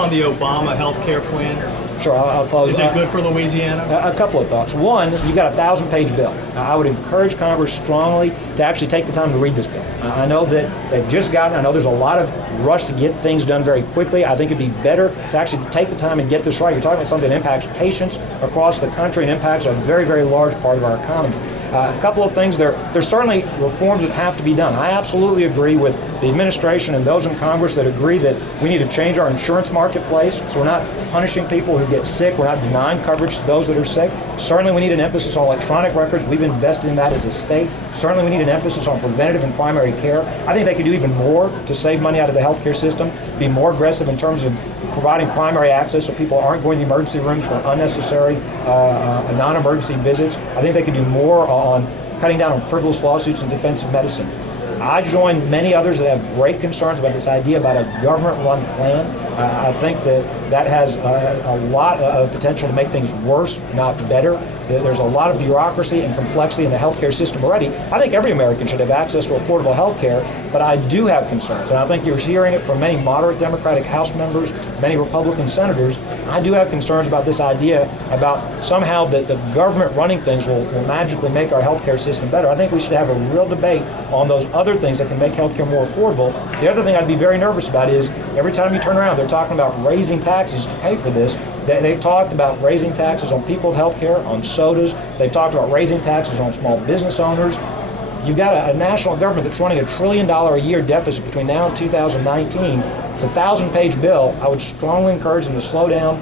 On the Obama health care plan, Sure, I'll close. is it good for Louisiana? A couple of thoughts. One, you've got a 1,000-page bill. I would encourage Congress strongly to actually take the time to read this bill. I know that they've just gotten, I know there's a lot of rush to get things done very quickly. I think it'd be better to actually take the time and get this right. You're talking about something that impacts patients across the country and impacts a very, very large part of our economy. A couple of things, there's certainly reforms that have to be done. I absolutely agree with the administration and those in Congress that agree that we need to change our insurance marketplace so we're not punishing people who get sick, we're not denying coverage to those that are sick. Certainly we need an emphasis on electronic records. We've invested in that as a state. Certainly we need an emphasis on preventative and primary care. I think they could do even more to save money out of the healthcare system, be more aggressive in terms of providing primary access so people aren't going to the emergency rooms for unnecessary non-emergency visits. I think they could do more on cutting down on frivolous lawsuits in defensive medicine. I join many others that have great concerns about this idea about a government-run plan. I think that has a lot of potential to make things worse, not better. There's a lot of bureaucracy and complexity in the healthcare system already. I think every American should have access to affordable healthcare, but I do have concerns, and I think you're hearing it from many moderate Democratic House members, many Republican senators. I do have concerns about this idea about somehow that the government running things will magically make our healthcare system better. I think we should have a real debate on those other things that can make healthcare more affordable. The other thing I'd be very nervous about is every time you turn around, they're talking about raising taxes to pay for this. They've talked about raising taxes on people with health care, on sodas. They've talked about raising taxes on small business owners. You've got a national government that's running $1 trillion a year deficit between now and 2019. It's a 1,000-page bill. I would strongly encourage them to slow down,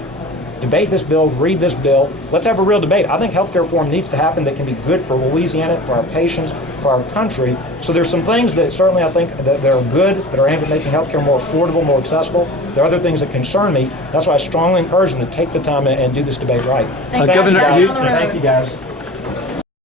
debate this bill, read this bill. Let's have a real debate. I think healthcare reform needs to happen that can be good for Louisiana, for our patients, for our country. So there's some things that certainly I think that are good, that are aimed at making healthcare more affordable, more accessible. There are other things that concern me. That's why I strongly encourage them to take the time and do this debate right. Governor, Thank you, guys.